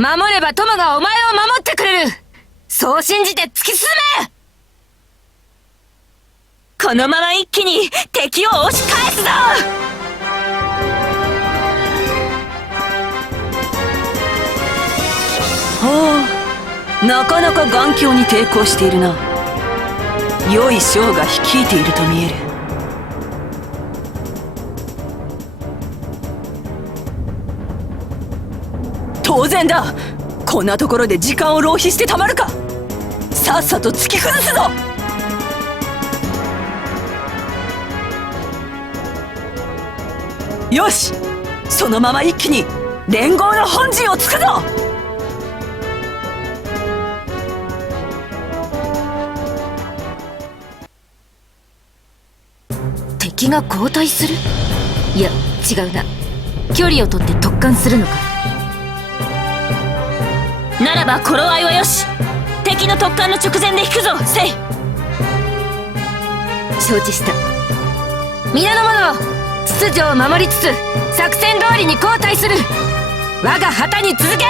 守れば友がお前を守ってくれる。そう信じて突き進め。このまま一気に敵を押し返すぞ。ほう、なかなか頑強に抵抗しているな。良い将が率いていると見える。当然だ。こんなところで時間を浪費してたまるか。さっさと突き崩すぞ。よし、そのまま一気に連合の本陣を突くぞ。敵が後退する？いや違うな。距離を取って突貫するのか。ならば頃合いはよし。敵の突貫の直前で引くぞ。せい。承知した。皆の者、秩序を守りつつ作戦通りに後退する。我が旗に続け。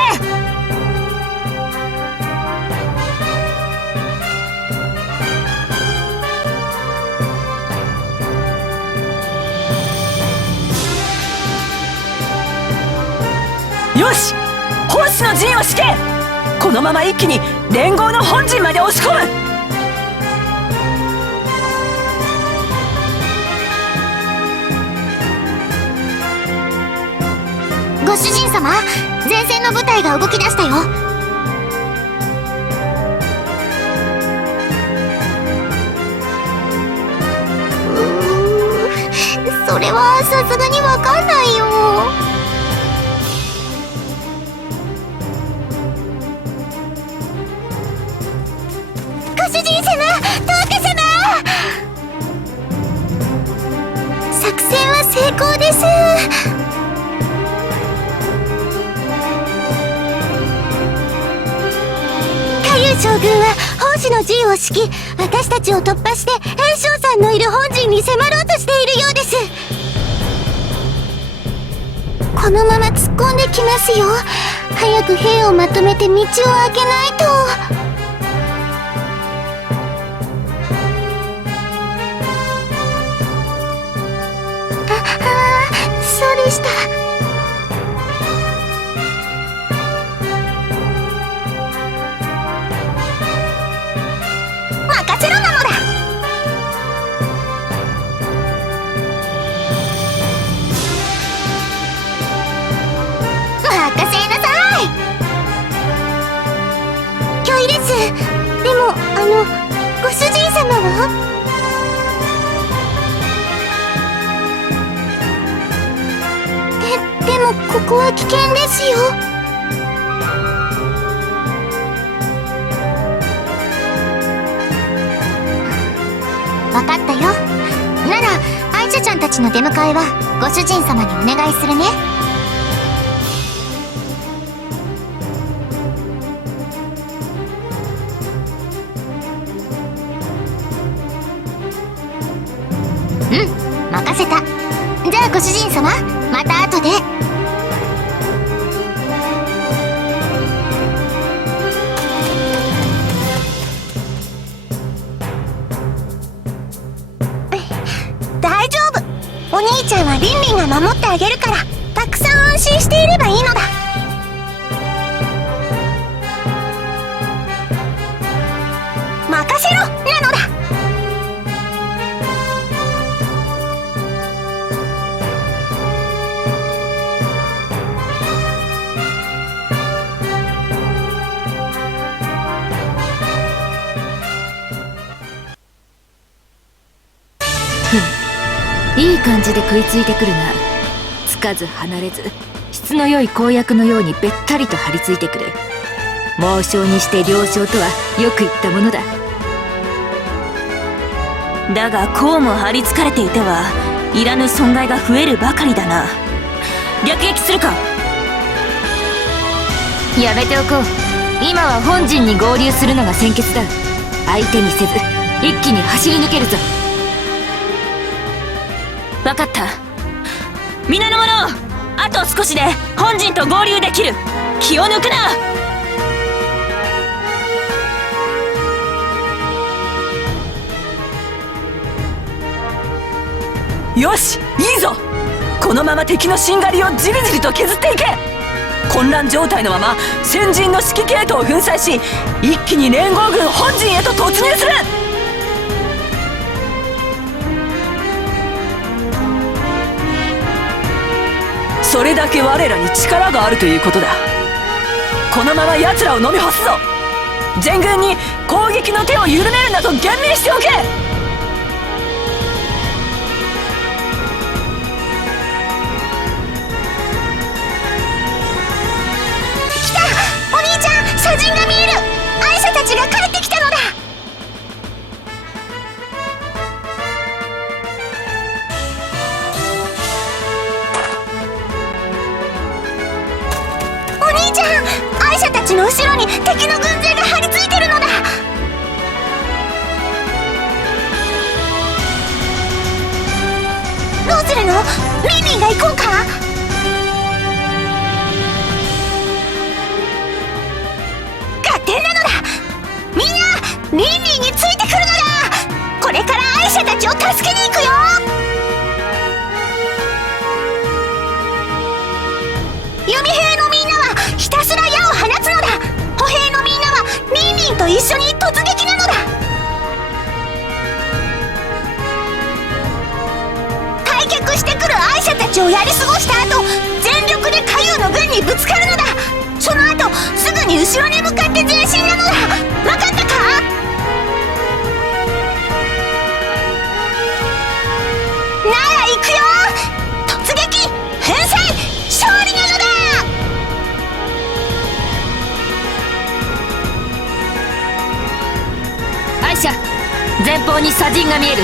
よし、本士の陣を敷け。このまま一気に連合の本陣まで押し込む。ご主人様、前線の部隊が動き出したよ。それはさすがにわかんないよ。ご主人様、東家様、作戦は成功です。将軍は本士の陣を敷き、私たちを突破して袁紹さんのいる本陣に迫ろうとしているようです。このまま突っ込んできますよ。早く兵をまとめて道を開けないと。そうでした。任せろなのだ。任せなさい。虚偽です。でもご主人様は？でもここは危険ですよ。分かったよ。ならアイチャちゃんたちの出迎えはご主人様にお願いするね。うん、任せた。じゃあご主人様、また後で。大丈夫。お兄ちゃんはリンリンが守ってあげるから、たくさん安心していればいいのだ。任せろなのだ。いい感じで食いついてくるな。つかず離れず、質の良い公約のようにべったりと張り付いてくる。猛将にして良将とはよく言ったものだ。だがこうも張り付かれていてはいらぬ損害が増えるばかりだな。略撃するか。やめておこう。今は本陣に合流するのが先決だ。相手にせず一気に走り抜けるぞ。分かった。皆の者、あと少しで本陣と合流できる。気を抜くな。よし、いいぞ。このまま敵のしんがりをじりじりと削っていけ。混乱状態のまま先陣の指揮系統を粉砕し、一気に連合軍本陣へと突入する。それだけ我らに力があるということだ。このまま奴らを飲み干すぞ。全軍に攻撃の手を緩めるなと厳命しておけ。砂陣が見える。アイシャたちが帰ってきたのだ。お兄ちゃん、アイシャたちの後ろに敵の軍勢が張り付いてるのだ。どうするの？リンリンが行こうか？みんなリンリンについてくるのだ。これからアイシャたちを助けに行くよ。弓兵のみんなはひたすら矢を放つのだ。歩兵のみんなはリンリンと一緒に突撃なのだ。退却してくるアイシャたちをやり過ごした後、全力でカユーの軍にぶつかるのだ。その後すぐに後ろに向かって前進なのだ。分かったか？なら行くよ。突撃粉砕勝利なのだ。アイシャ、前方に砂陣が見える。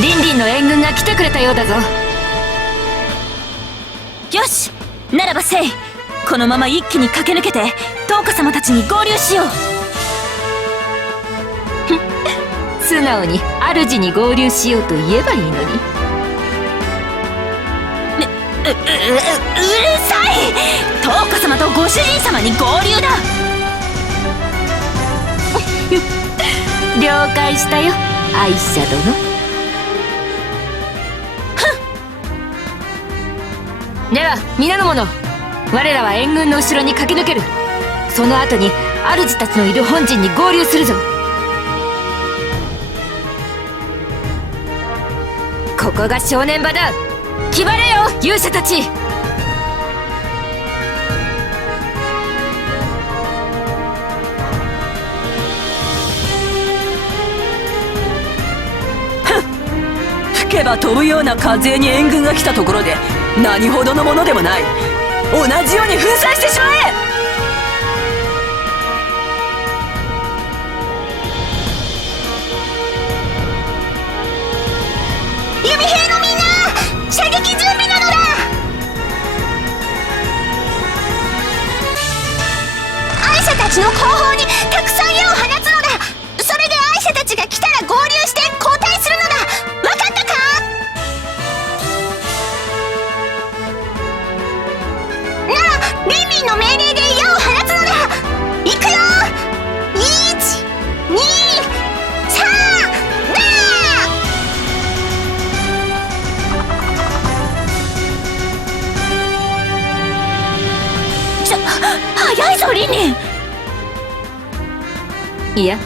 リンリンの援軍が来てくれたようだぞ。よし、ならばセイ、このまま一気に駆け抜けてトウカ様たちに合流しよう。素直に主に合流しようと言えばいいのに。うるさい。トウカ様とご主人様に合流だ。了解したよ、アイシャ殿。では皆の者、我らは援軍の後ろに駆け抜ける。その後に主たちのいる本陣に合流するぞ。ここが正念場だ。決まれよ勇者たち。吹けば飛ぶような風に援軍が来たところで何ほどのものでもない。同じように粉砕してしまえ。弓兵のみんな、射撃準備なのだ。アイシャたちの後方にたくさん矢を放つのだ。それでアイシャたちが来たら合流して交代するのだ。分かったか？ならリンリンの命令で矢を放つのだ。行くよ。1、2、3、だー。早いぞリンリン。いや、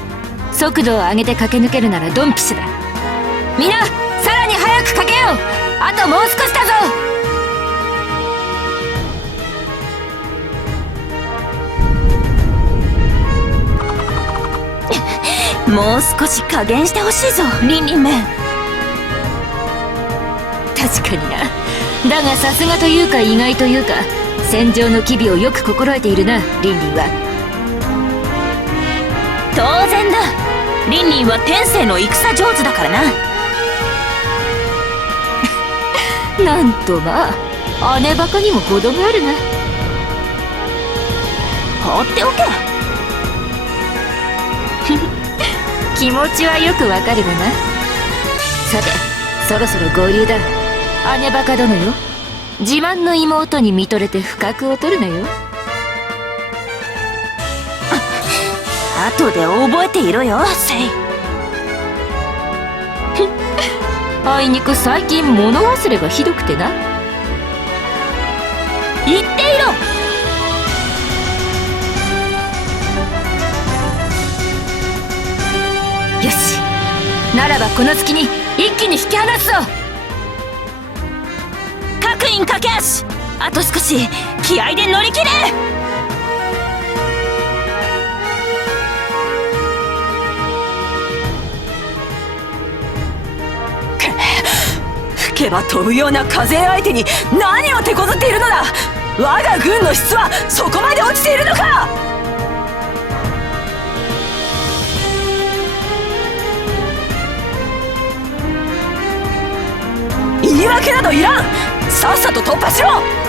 速度を上げて駆け抜けるならドンピシャだ。みんなさらに早く駆けよう。あともう少しだぞ。もう少し加減してほしいぞリンリンめ。確かにな。だがさすがというか意外というか、戦場の機微をよく心得ているな、リンリンは。当然だ。リンリンは天性の戦上手だからな。なんとまあ、姉バカにも程があるな。放っておけ。気持ちはよくわかるがな。さて、そろそろ合流だ。姉バカ殿よ、自慢の妹に見とれて不覚を取るなよ。後で覚えていろよセイ。あいにく最近物忘れがひどくてな。言っていろ。よし、ならばこの隙に一気に引き離すぞ。各員駆け足、あと少し、気合で乗り切れ。吹けば飛ぶような風相手に何を手こずっているのだ。我が軍の質はそこまで落ちているのか。言い訳などいらん。さっさと突破しろ。